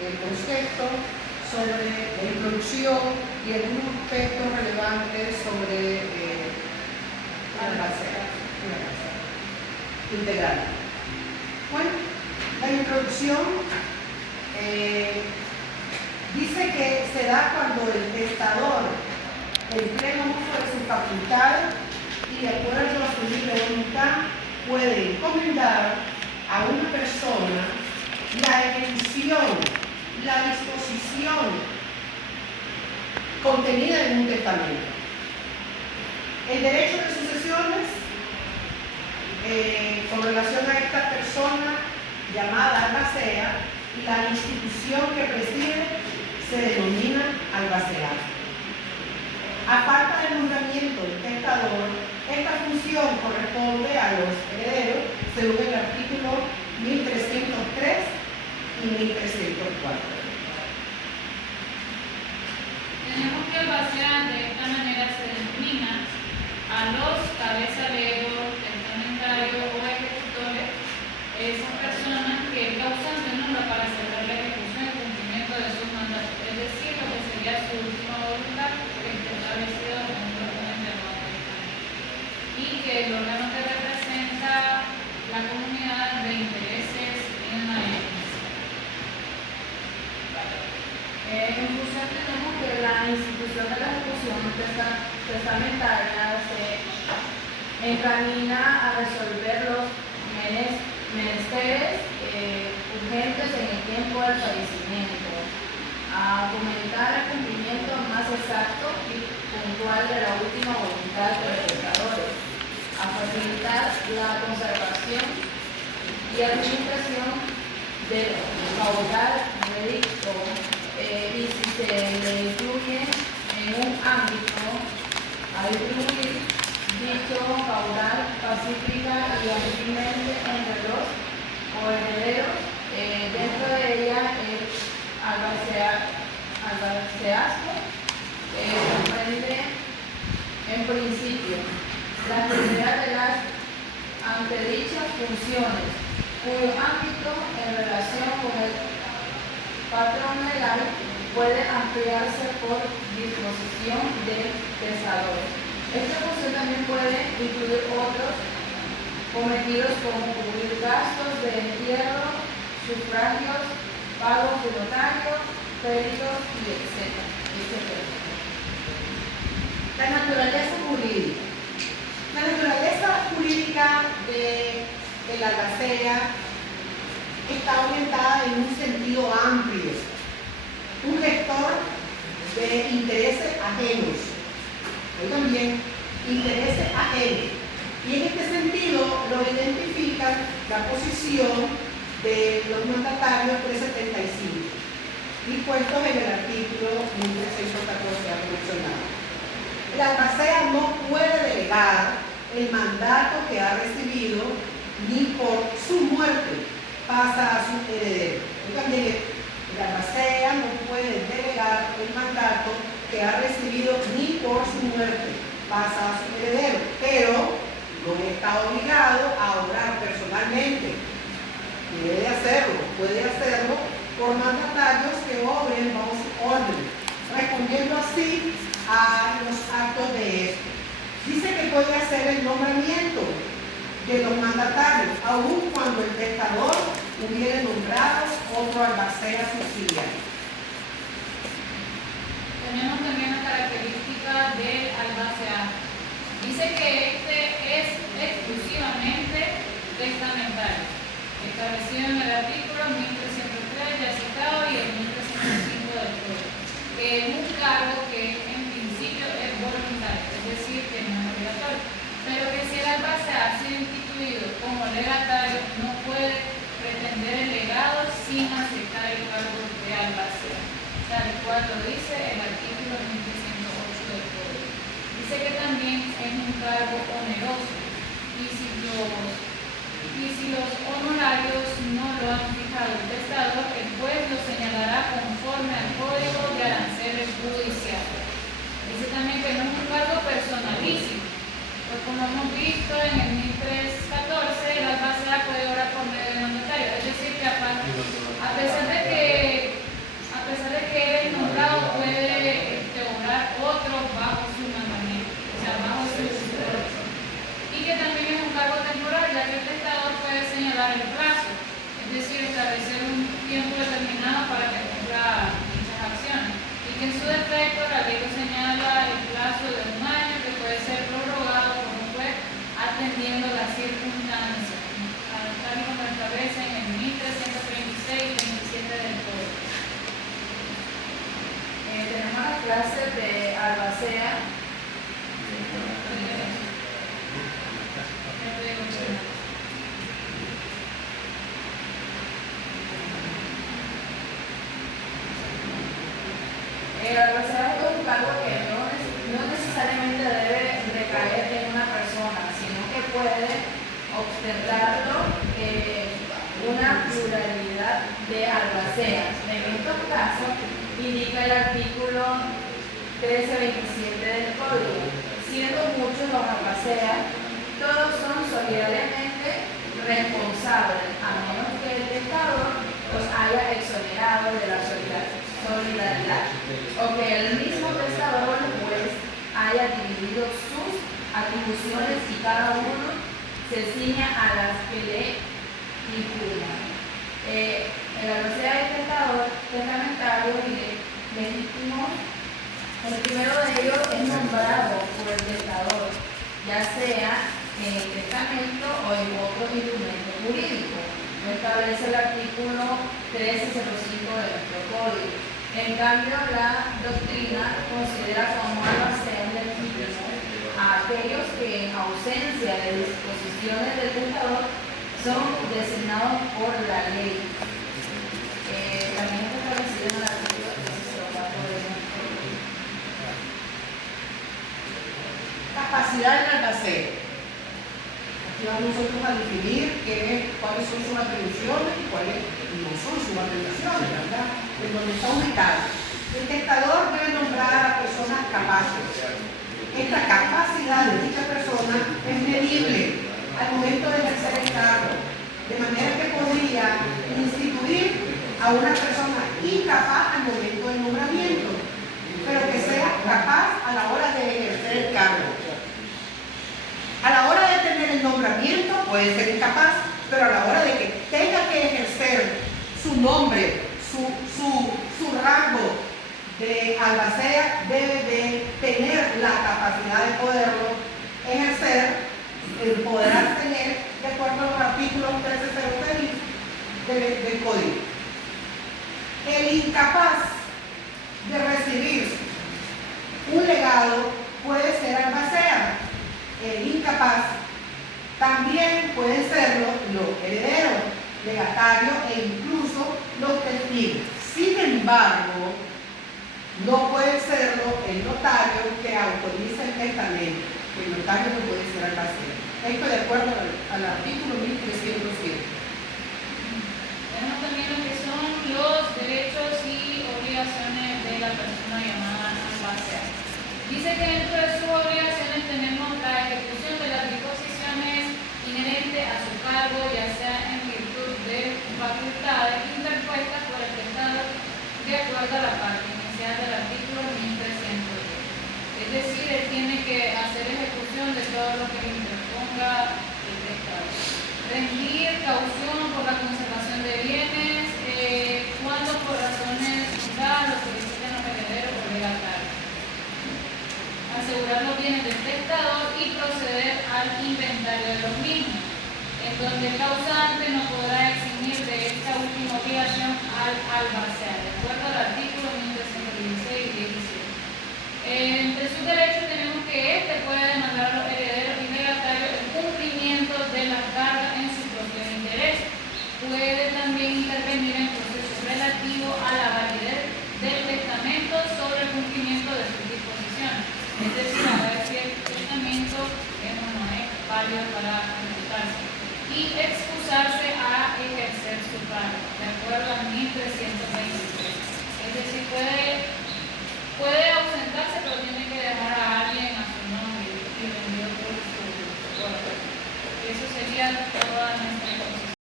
el concepto, sobre la introducción y algunos aspectos relevantes sobre una base integral. Bueno, la introducción dice que se da cuando el testador, en pleno uso de su facultad y de acuerdo a su libre voluntad, puede encomendar a una persona la ejecución, la disposición contenida en un testamento. El derecho de sucesiones con relación a esta persona llamada albacea, la institución que preside se denomina albaceaje. A falta del nombramiento del testador, esta función corresponde a los herederos según el artículo 1303 y 1304. Tenemos que albacear de esta manera se denomina a los cabezaleros, testamentarios o ejecutores, esas personas que el causante nombra para asegurar la ejecución y cumplimiento de sus mandatos, es decir, lo que sería su última voluntad, que esté establecido en un documento de y que el órgano que representa la comunidad de intereses en la herencia. En función tenemos que la institución de la ejecución testamentaria se encamina a resolver los menesteres urgentes en el tiempo del fallecimiento, a fomentar el cumplimiento más exacto y puntual de la última voluntad de los testadores, a facilitar la conservación y administración del caudal veredicto y si se le incluye en un ámbito a distribuir dicho caudal pacífica y ampliamente entre los herederos, dentro de ella el albaceazgo comprende en principio la actividad de las antedichas funciones, cuyo ámbito en relación con el patrón legal puede ampliarse por disposición del testador. Esta función también puede incluir otros cometidos como cubrir gastos de entierro, sufragios, pagos de notario, créditos y etc. La naturaleza jurídica. La naturaleza jurídica de la albacea está orientada en un sentido amplio, un gestor de intereses ajenos, oigan bien, intereses ajenos, y en este sentido lo identifica la posición de los mandatarios 375, dispuestos en el artículo 1314 mencionado. La albacea no puede delegar el mandato que ha recibido ni por su muerte pasa a su heredero. También la albacea no puede delegar el mandato que ha recibido ni por su muerte pasa a su heredero, pero no está obligado a obrar personalmente. Puede hacerlo por mandatarios que obren bajo su orden, respondiendo así a los actos de esto. Dice que puede hacer el nombramiento de los mandatarios, aun cuando el testador hubiera nombrado otro albacea subsidiario. Tenemos también la característica del albaceaje. Dice que este es exclusivamente testamentario, establecido en el artículo 1303 ya citado y el 1305 del Código, que es un cargo que en principio es voluntario, es decir, que no es obligatorio, pero que si el albacea ha sido instituido como legatario, no puede pretender el legado sin aceptar el cargo de albacea, tal cual lo dice el artículo 1308 del Código. Dice que también es un cargo oneroso y si los honorarios no lo han fijado el testador, el juez lo señalará conforme al Código de Aranceles Judiciales. Dice también que no es un cargo personalísimo, pues como hemos visto en el 1314, el albacea puede obrar por medio del mandatario, es decir, que a pesar de que clases de albacea. El albacea es un cargo que no necesariamente debe recaer en una persona, sino que puede ostentarlo una pluralidad de albaceas. En estos casos, indica el artículo 1327 del Código, siendo muchos los albaceas, todos son solidariamente responsables, a menos que el testador los haya exonerado de la solidaridad, o que el mismo testador pues haya dividido sus atribuciones y cada uno se ciña a las que le incluyan. El albacea y testador testamentario y legítimo, el primero de ellos es nombrado por el testador, ya sea en el testamento o en otro instrumento jurídico. Lo establece el artículo 1305 de nuestro código. En cambio, la doctrina considera como albacea legítimo a aquellos que en ausencia de disposiciones del testador son designados por la ley. También está establecido en el artículo 1304 de nuestro código. Capacidad del albacea. Aquí vamos nosotros a definir cuáles son sus atribuciones y cuáles no son sus atribuciones, ¿verdad? En donde está ubicado. El testador debe nombrar a personas capaces. Esta capacidad de dicha persona es medible al momento de ejercer el cargo, de manera que podría instituir a una persona incapaz al momento del nombramiento, pero que sea capaz a la hora de ejercer el cargo. A la hora de tener el nombramiento puede ser incapaz, pero a la hora de que tenga que ejercer su nombre, su rango de albacea, debe de tener la capacidad de poderlo ejercer, el poder tener de acuerdo a los artículos 1306 del Código. El incapaz de recibir un legado puede ser albacea. El incapaz también pueden serlo los herederos, legatarios e incluso los testigos. Sin embargo, no puede serlo el notario que autoriza el testamento. El notario no puede ser albacea. Esto de acuerdo al artículo 1307. Tenemos también lo que son los derechos y obligaciones de la persona llamada albacea. Dice que dentro de sus obligaciones tenemos la ejecución de las disposiciones inherentes a su cargo, ya sea en virtud de facultades interpuestas por el testador de acuerdo a la parte inicial del artículo 1310. Es decir, él tiene que hacer ejecución de todo lo que le interponga el testador. Rendir caución por la conservación de bienes cuando por razones fundadas lo solicitan los herederos o legatarios. Asegurar los bienes del testador y proceder al inventario de los mismos, en donde el causante no podrá eximir de esta última obligación al albacea, de acuerdo al artículo 1316 y 17. Entre sus derechos tenemos que éste puede demandar a los herederos y legatarios el cumplimiento de la carga en su propio interés. Puede también intervenir en procesos relativos a la validez del testamento sobre el cumplimiento de sus disposiciones. Es decir, a ver si el testamento es o no es válido para ejecutarse. Y excusarse a